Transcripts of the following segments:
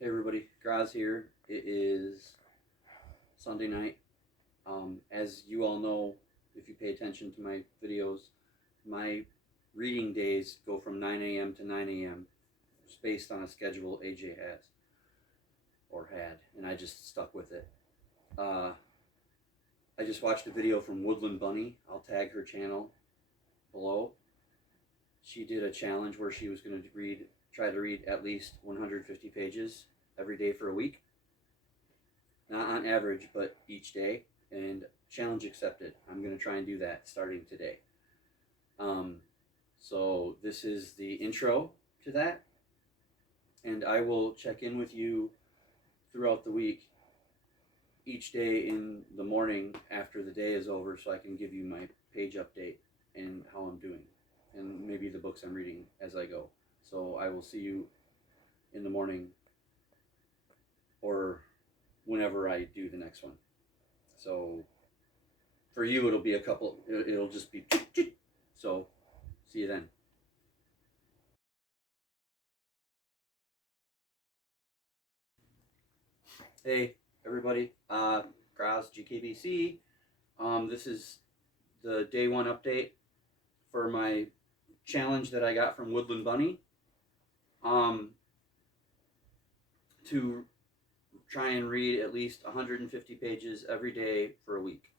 Hey everybody, Graz here. It is Sunday night. As you all know, if you pay attention to my videos, my reading days go from 9 a.m. to 9 a.m. just based on a schedule AJ has or had, and I just stuck with it. I just watched a video from Woodland Bunny. I'll tag her channel below. She did a challenge where she was going to try to read at least 150 pages every day for a week. Not on average, but each day. And challenge accepted. I'm going to try and do that starting today. So this is the intro to that. And I will check in with you throughout the week, each day in the morning after the day is over, so I can give you my page update and how I'm doing, and maybe the books I'm reading as I go. So I will see you in the morning or whenever I do the next one. So for you, it'll be it'll just be, so see you then. Hey, everybody, Graz GKBC. This is the day one update for my challenge that I got from Woodland Bunny. To try and read at least 150 pages every day for a week.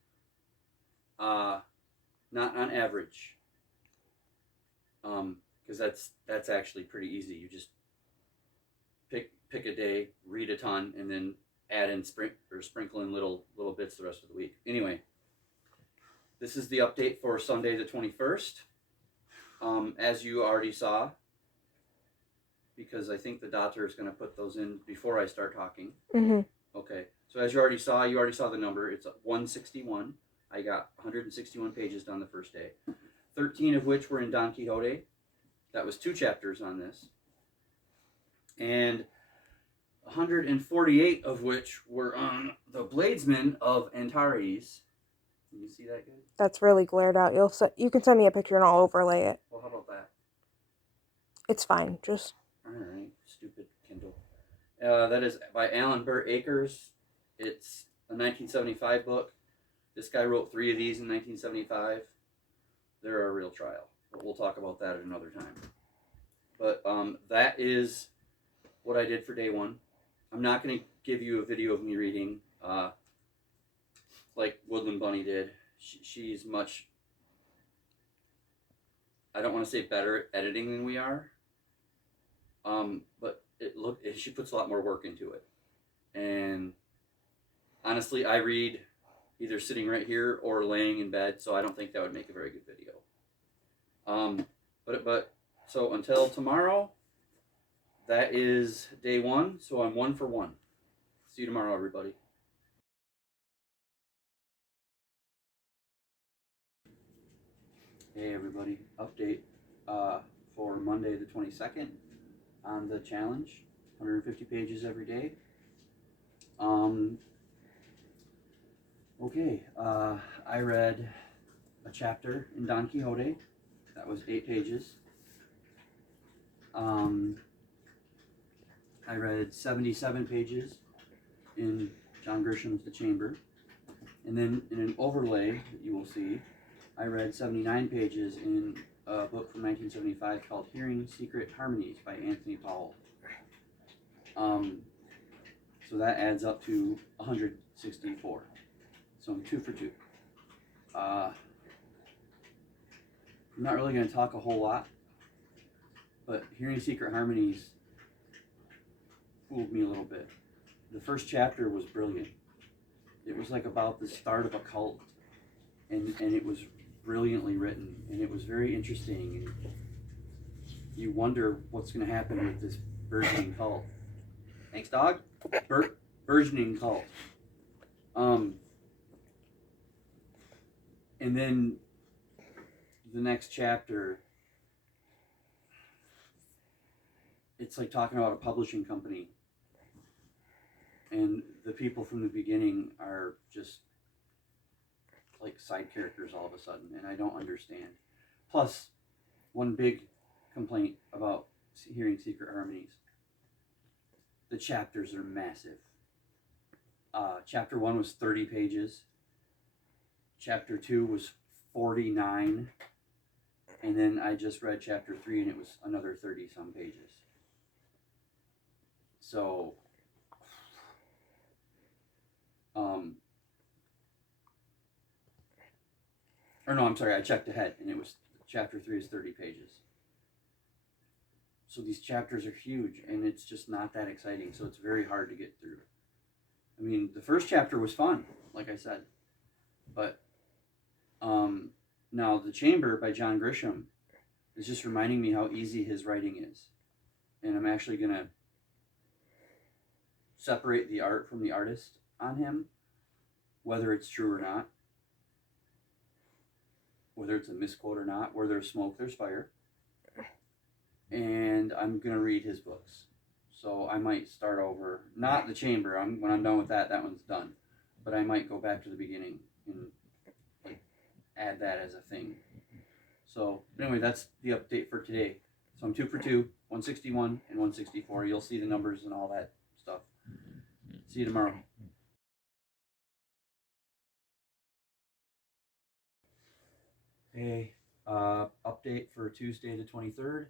Not on average, because that's actually pretty easy. You just pick a day, read a ton, and then add in sprinkle in little bits the rest of the week. Anyway, this is the update for Sunday the 21st. As you already saw, because I think the doctor is going to put those in before I start talking. Mm-hmm. Okay, so as you already saw the number. It's 161. I got 161 pages done the first day, 13 of which were in Don Quixote. That was 2 chapters on this, and 148 of which were on the Bladesman of Antares. Can you see that good? That's really glared out. You can send me a picture and I'll overlay it. Well, how about that? It's fine. Just all right, stupid Kindle. That is by Alan Burt Akers. It's a 1975 book. This guy wrote 3 of these in 1975. They're a real trial, but we'll talk about that at another time. But that is what I did for day one. I'm not going to give you a video of me reading like Woodland Bunny did. She's much, I don't want to say better at editing than we are, but she puts a lot more work into it. And honestly, I read either sitting right here or laying in bed, so I don't think that would make a very good video. But so until tomorrow, that is day one. So I'm 1 for 1. See you tomorrow, everybody. Hey everybody, update for Monday the 22nd on the challenge, 150 pages every day. Okay, I read a chapter in Don Quixote. That was 8 pages. I read 77 pages in John Grisham's The Chamber. And then in an overlay that you will see, I read 79 pages in a book from 1975 called Hearing Secret Harmonies by Anthony Powell. So that adds up to 164. So I'm 2 for 2. I'm not really going to talk a whole lot, but Hearing Secret Harmonies fooled me a little bit. The first chapter was brilliant. It was like about the start of a cult, and it was brilliantly written, and it was very interesting, and you wonder what's going to happen with this burgeoning cult. Thanks, dog. Burgeoning cult. And then the next chapter, it's like talking about a publishing company, and the people from the beginning are just like side characters all of a sudden, and I don't understand. Plus, one big complaint about Hearing Secret Harmonies the chapters are massive. Chapter 1 was 30 pages. Chapter 2 was 49. And then I just read chapter 3 and it was another 30 some pages. So, or no, I'm sorry, I checked ahead and it was chapter 3 is 30 pages. So these chapters are huge and it's just not that exciting. So it's very hard to get through. I mean, the first chapter was fun, like I said. But now The Chamber by John Grisham is just reminding me how easy his writing is. And I'm actually going to separate the art from the artist on him, whether it's true or not, whether it's a misquote or not. Where there's smoke, there's fire. And I'm going to read his books. So I might start over, not The Chamber. When I'm done with that one's done. But I might go back to the beginning and like add that as a thing. So anyway, that's the update for today. So I'm 2 for 2, 161 and 164. You'll see the numbers and all that stuff. See you tomorrow. Hey, update for Tuesday the 23rd.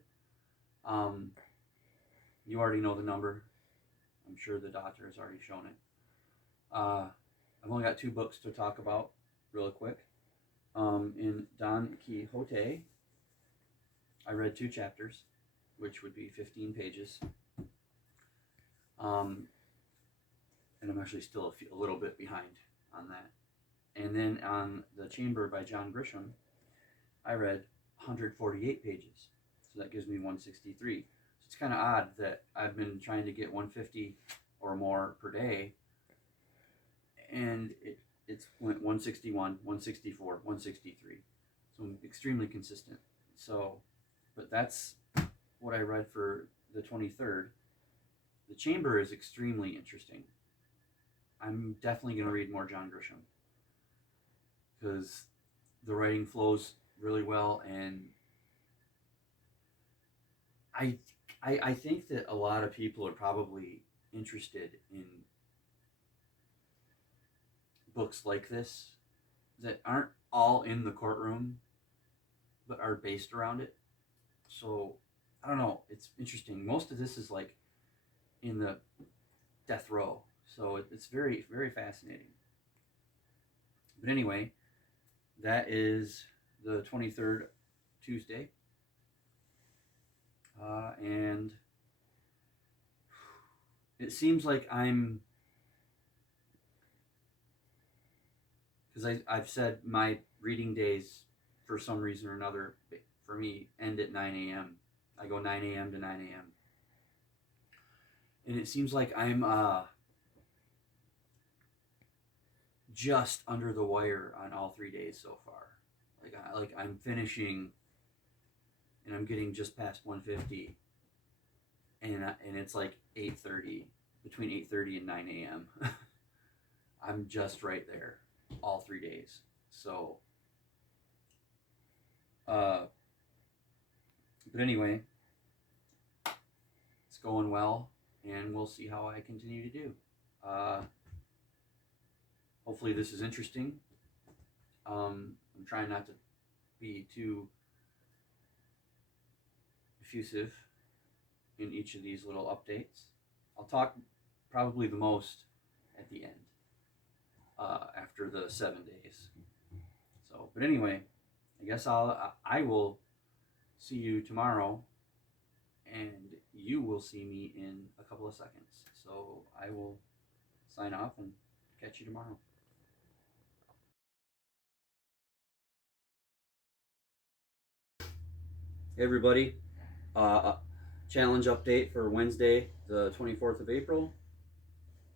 You already know the number. I'm sure the doctor has already shown it. I've only got 2 books to talk about real quick. In Don Quixote, I read 2 chapters, which would be 15 pages. And I'm actually still a little bit behind on that. And then on The Chamber by John Grisham, I read 148 pages. So that gives me 163. So it's kind of odd that I've been trying to get 150 or more per day. And it's went 161, 164, 163. So I'm extremely consistent. So, but that's what I read for the 23rd. The Chamber is extremely interesting. I'm definitely going to read more John Grisham because the writing flows really well, and I think that a lot of people are probably interested in books like this that aren't all in the courtroom but are based around it. So I don't know, it's interesting. Most of this is like in the death row, so it's very, very fascinating. But anyway, that is the 23rd, Tuesday. And it seems like because I've said my reading days, for some reason or another, for me, end at 9 a.m. I go 9 a.m. to 9 a.m. And it seems like I'm just under the wire on all 3 days so far. Like I'm finishing, and I'm getting just past 150, and it's like 8:30, between 8:30 and 9 a.m. I'm just right there, all 3 days. So, but anyway, it's going well, and we'll see how I continue to do. Hopefully this is interesting. I'm trying not to be too effusive in each of these little updates. I'll talk probably the most at the end, after the 7 days. So, but anyway, I guess I will see you tomorrow, and you will see me in a couple of seconds. So I will sign off and catch you tomorrow. Hey everybody, challenge update for Wednesday, the 24th of April.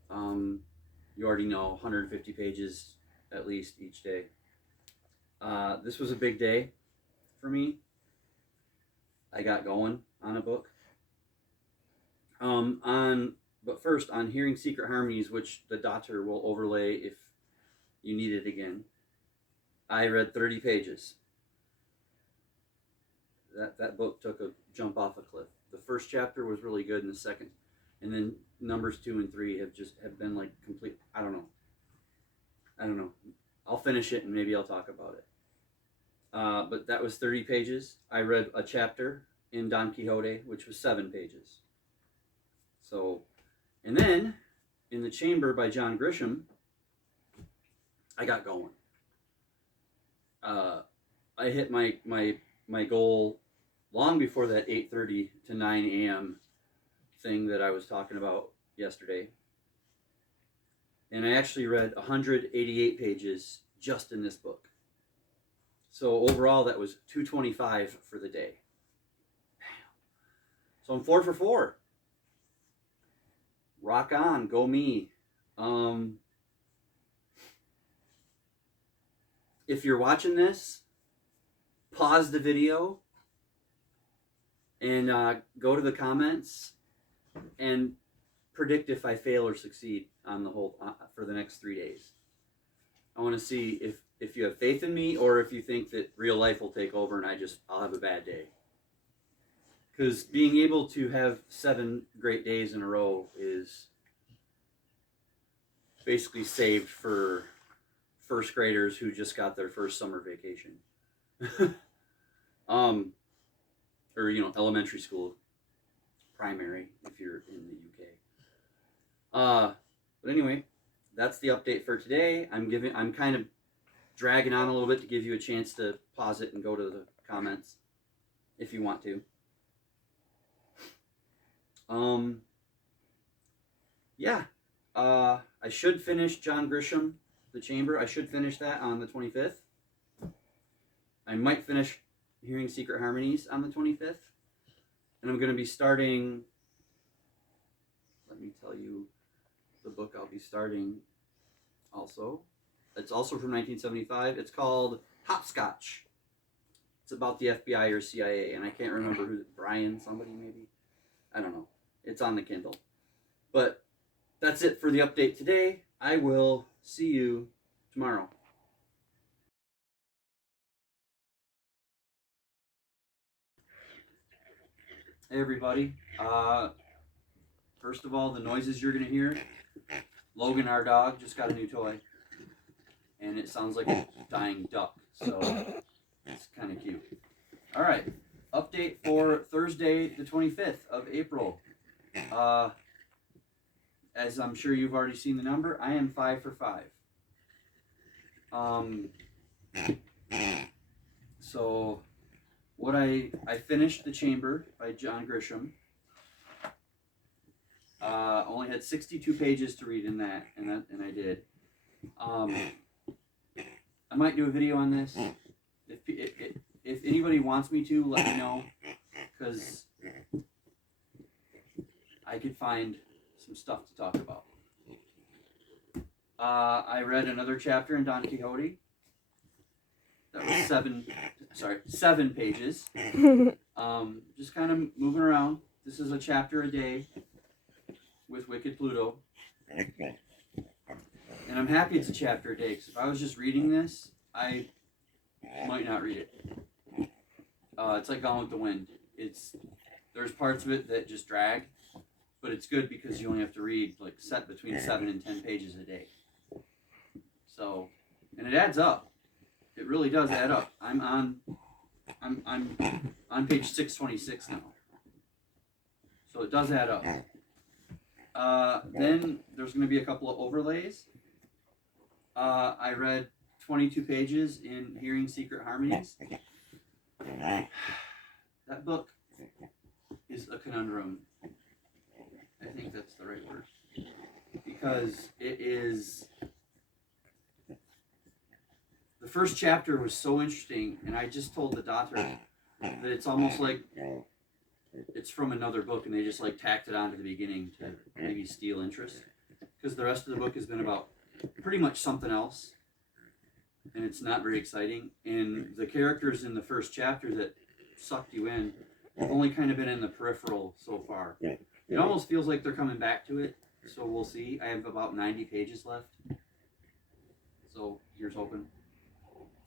You already know, 150 pages at least each day. This was a big day for me. I got going on a book. But first, on Hearing Secret Harmonies, which the doctor will overlay if you need it again, I read 30 pages. That book took a jump off a cliff. The first chapter was really good, and the second, and then numbers 2 and 3 have been like complete. I don't know. I'll finish it and maybe I'll talk about it. But that was 30 pages. I read a chapter in Don Quixote, which was 7 pages. So, and then in The Chamber by John Grisham, I got going. I hit my goal long before that 8:30 to 9 a.m. thing that I was talking about yesterday. And I actually read 188 pages just in this book. So overall, that was 225 for the day. So I'm 4 for 4. Rock on, go me. If you're watching this, pause the video and go to the comments and predict if I fail or succeed on the whole for the next 3 days. I want to see if you have faith in me or if you think that real life will take over and I'll have a bad day. Because being able to have 7 great days in a row is basically saved for first graders who just got their first summer vacation. Or, elementary school, primary, if you're in the UK. But anyway, that's the update for today. I'm kind of dragging on a little bit to give you a chance to pause it and go to the comments if you want to. I should finish John Grisham, The Chamber. I should finish that on the 25th. I might finish Hearing Secret Harmonies on the 25th. And I'm going to be starting, let me tell you the book I'll be starting also. It's also from 1975. It's called Hopscotch. It's about the FBI or CIA, and I can't remember who, Brian somebody maybe? I don't know. It's on the Kindle. But that's it for the update today. I will see you tomorrow. Hey everybody. First of all, the noises you're going to hear, Logan, our dog, just got a new toy. And it sounds like a dying duck, so it's kind of cute. All right, update for Thursday, the 25th of April. As I'm sure you've already seen the number, I am 5 for 5. So what I finished The Chamber by John Grisham. Only had 62 pages to read in that, and I did. I might do a video on this. If anybody wants me to, let me know, because I could find some stuff to talk about. I read another chapter in Don Quixote. That was 7 pages. Just kind of moving around. This is a chapter a day with Wicked Pluto. And I'm happy it's a chapter a day, because if I was just reading this, I might not read it. It's like Gone with the Wind. There's parts of it that just drag, but it's good because you only have to read set between 7 and 10 pages a day. So, and it adds up. It really does add up. I'm on page 626 now. So it does add up. Then there's going to be a couple of overlays. I read 22 pages in Hearing Secret Harmonies. That book is a conundrum. I think that's the right word. Because it is... The first chapter was so interesting, and I just told the daughter that it's almost like it's from another book, and they just tacked it on to the beginning to maybe steal interest. Because the rest of the book has been about pretty much something else, and it's not very exciting. And the characters in the first chapter that sucked you in have only kind of been in the peripheral so far. It almost feels like they're coming back to it, so we'll see. I have about 90 pages left, so here's hoping.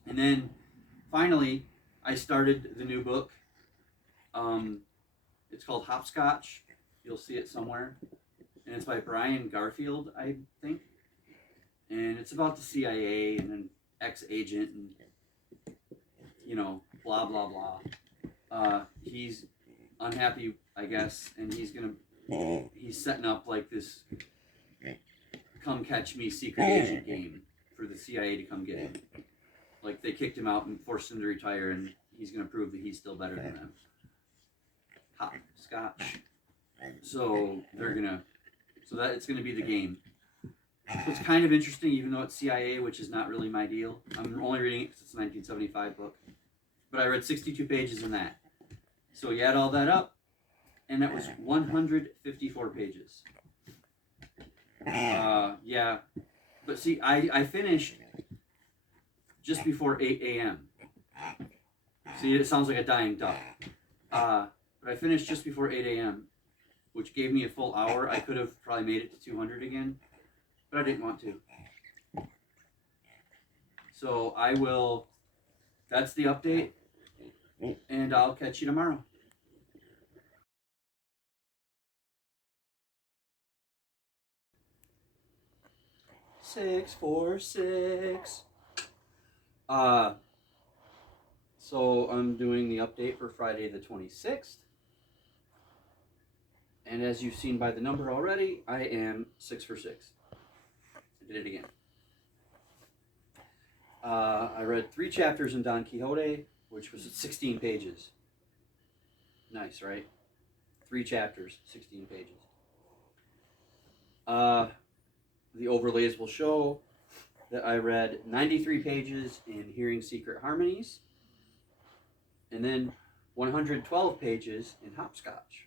And then finally, I started the new book. It's called Hopscotch. You'll see it somewhere. and it's by Brian Garfield, I think. And it's about the CIA and an ex-agent and, blah, blah, blah. He's unhappy, I guess, and he's setting up like this come catch me secret agent game for the CIA to come get him. Like they kicked him out and forced him to retire, and he's going to prove that he's still better than them. Hopscotch. So it's going to be the game. So it's kind of interesting, even though it's CIA, which is not really my deal. I'm only reading it because it's a 1975 book. But I read 62 pages in that. So you add all that up, and that was 154 pages. Yeah. But see, I finished just before 8 a.m. See, it sounds like a dying duck. But I finished just before 8 a.m., which gave me a full hour. I could have probably made it to 200 again, but I didn't want to. So that's the update, and I'll catch you tomorrow. Six, 4, 6. So I'm doing the update for Friday the 26th. And as you've seen by the number already, I am 6 for 6. I did it again. I read 3 chapters in Don Quixote, which was 16 pages. Nice, right? 3 chapters, 16 pages. The overlays will show that I read 93 pages in Hearing Secret Harmonies, and then 112 pages in Hopscotch.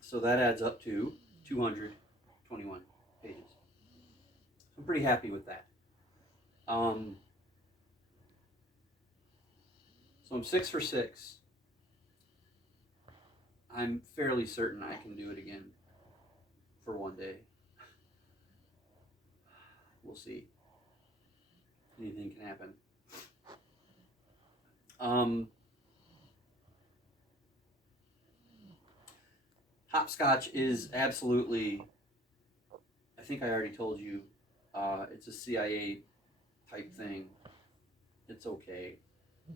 So that adds up to 221 pages. I'm pretty happy with that. So I'm 6 for 6. I'm fairly certain I can do it again for one day. We'll see. Anything can happen. Hopscotch is absolutely, I think I already told you, it's a CIA type thing. It's okay.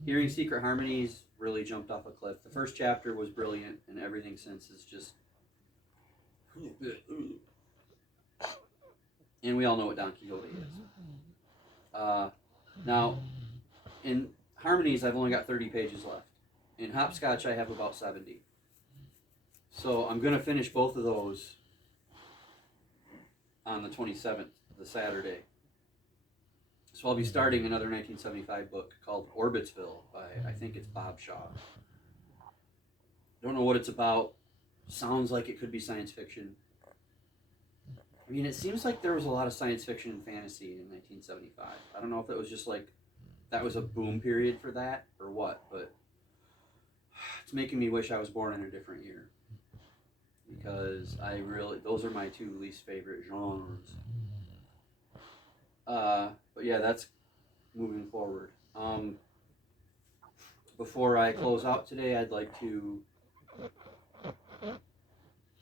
Hearing Secret Harmonies really jumped off a cliff. The first chapter was brilliant, and everything since is just... And we all know what Don Quixote is. Now, in Harmonies, I've only got 30 pages left. In Hopscotch, I have about 70. So I'm going to finish both of those on the 27th, the Saturday. So I'll be starting another 1975 book called Orbitsville by, I think it's Bob Shaw. Don't know what it's about. Sounds like it could be science fiction. I mean, it seems like there was a lot of science fiction and fantasy in 1975. I don't know if it was just like, that was a boom period for that or what, but it's making me wish I was born in a different year. Because those are my 2 least favorite genres. But yeah, that's moving forward. Before I close out today, I'd like to...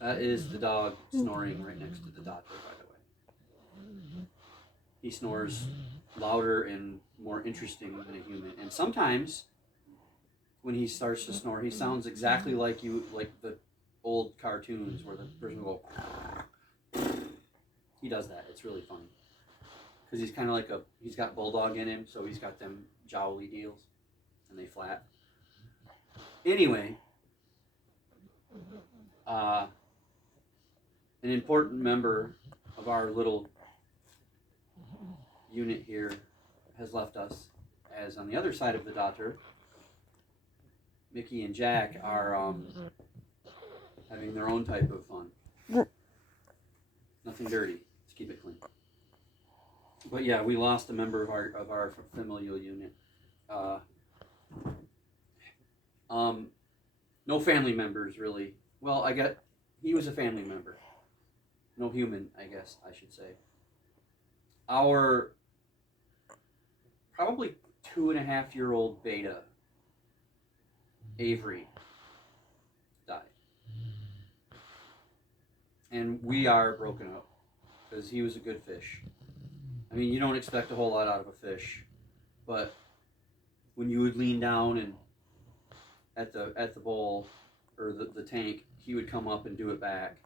That is the dog snoring right next to the doctor, by the way. He snores louder and more interesting than a human. And sometimes, when he starts to snore, he sounds exactly like the old cartoons where the person will go... He does that. It's really funny. Because he's kind of he's got bulldog in him, so he's got them jowly deals, and they flap. Anyway, an important member of our little unit here has left us, as on the other side of the daughter, Mickey and Jack are having their own type of fun. Nothing dirty. Let's keep it clean. But yeah, we lost a member of our familial unit. No family members really. Well, he was a family member. No human, I guess I should say. Our probably 2.5-year-old beta, Avery, died. and we are broken up because he was a good fish. I mean, you don't expect a whole lot out of a fish, but when you would lean down and at the bowl or the tank, he would come up and do it back.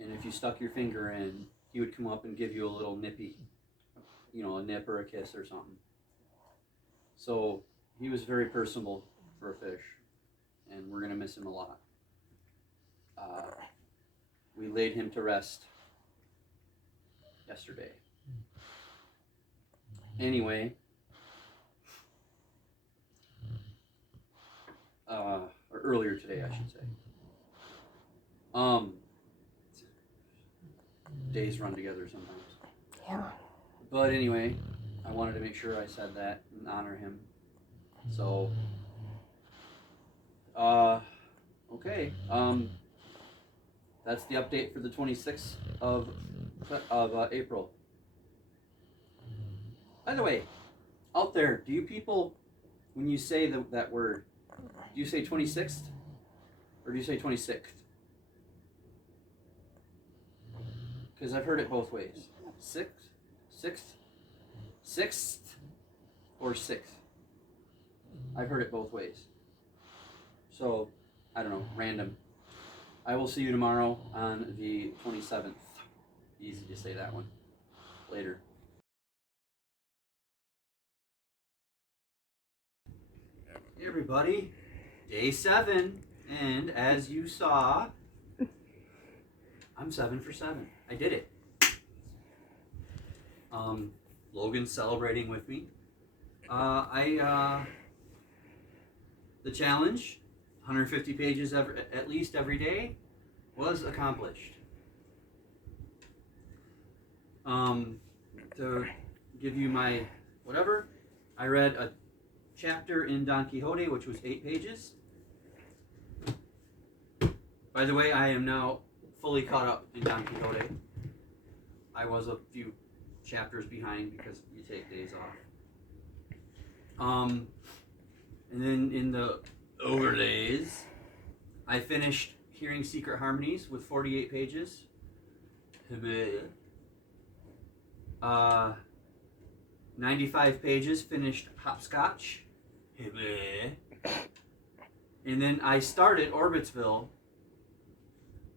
And if you stuck your finger in, he would come up and give you a little nippy, a nip or a kiss or something. So he was very personable for a fish, and we're gonna miss him a lot. We laid him to rest yesterday. Anyway, or earlier today, I should say. Days run together sometimes. Yeah. But anyway, I wanted to make sure I said that and honor him. So, okay. That's the update for the 26th of April. By the way, out there, do you people, when you say that word, do you say 26th or do you say 26th? Because I've heard it both ways. Sixth, or sixth. I've heard it both ways. So, I don't know, random. I will see you tomorrow on the 27th. Easy to say that one. Later. Hey everybody, day 7, and as you saw, I'm 7 for 7. I did it. Logan's celebrating with me. The challenge, 150 pages at least every day, was accomplished. To give you my whatever, I read a chapter in Don Quixote, which was 8 pages. By the way, I am now fully caught up in Don Quixote. I was a few chapters behind because you take days off. And then in the overlays, I finished Hearing Secret Harmonies with 48 pages. 95 pages finished Hopscotch. And then I started Orbitsville,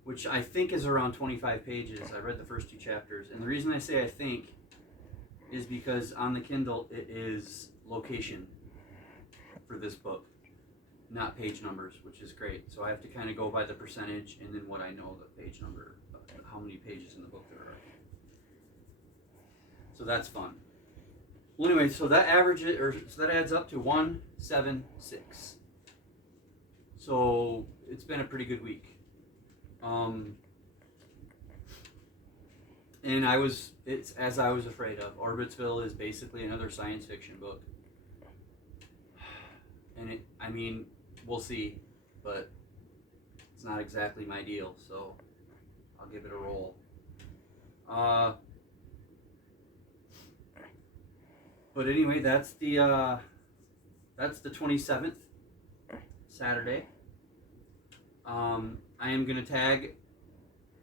which I think is around 25 pages. I read the first 2 chapters. And the reason I say I think is because on the Kindle it is location for this book, not page numbers, which is great. So I have to kind of go by the percentage and then what I know the page number, how many pages in the book there are. So that's fun. Well, anyway, so that adds up to 176. So it's been a pretty good week. And it's as I was afraid of. Orbitsville is basically another science fiction book. And we'll see, but it's not exactly my deal, so I'll give it a roll. But anyway, that's the 27th, Saturday. I am going to tag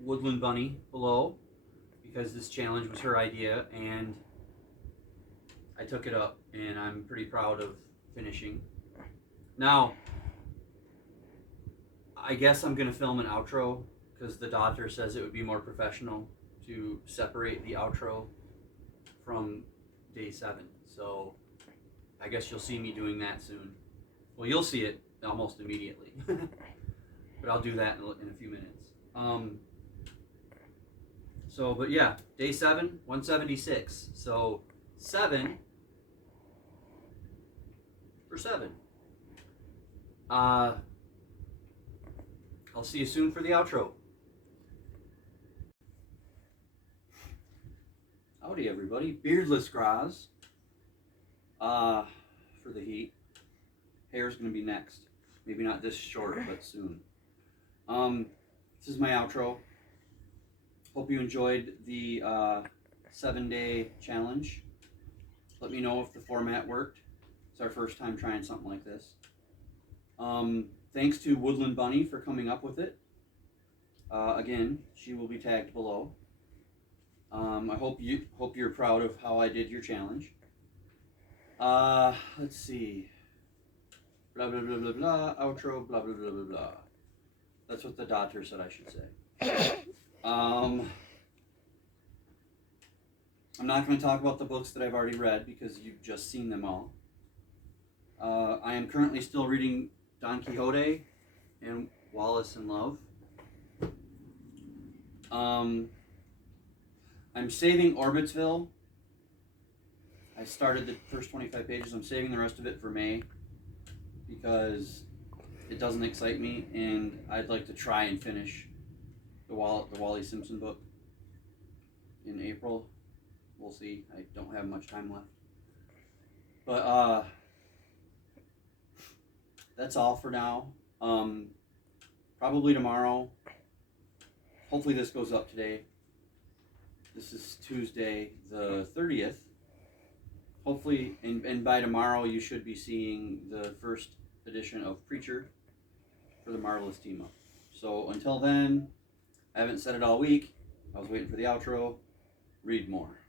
Woodland Bunny below because this challenge was her idea and I took it up and I'm pretty proud of finishing. Now, I guess I'm going to film an outro because the doctor says it would be more professional to separate the outro from day 7. So I guess you'll see me doing that soon. Well, you'll see it almost immediately. But I'll do that in a few minutes. But yeah, day 7, 176. So 7 for 7. I'll see you soon for the outro. Howdy everybody, Beardless Graz. For the heat. Hair's gonna be next. Maybe not this short, but soon. This is my outro. Hope you enjoyed the 7-day challenge. Let me know if the format worked. It's our first time trying something like this. Thanks to Woodland Bunny for coming up with it. Again, she will be tagged below. I hope you're proud of how I did your challenge. Let's see. Blah blah blah blah blah. Outro. Blah blah blah blah blah. That's what the doctor said I should say. I'm not going to talk about the books that I've already read because you've just seen them all. I am currently still reading Don Quixote and Wallace in Love. I'm saving Orbitsville. I started the first 25 pages. I'm saving the rest of it for May because it doesn't excite me, and I'd like to try and finish the Wally Simpson book in April. We'll see. I don't have much time left. But that's all for now. Probably tomorrow. Hopefully this goes up today. This is Tuesday the 30th. Hopefully, and by tomorrow you should be seeing the first edition of Preacher for the Marvelous Team Up. So until then, I haven't said it all week. I was waiting for the outro. Read more.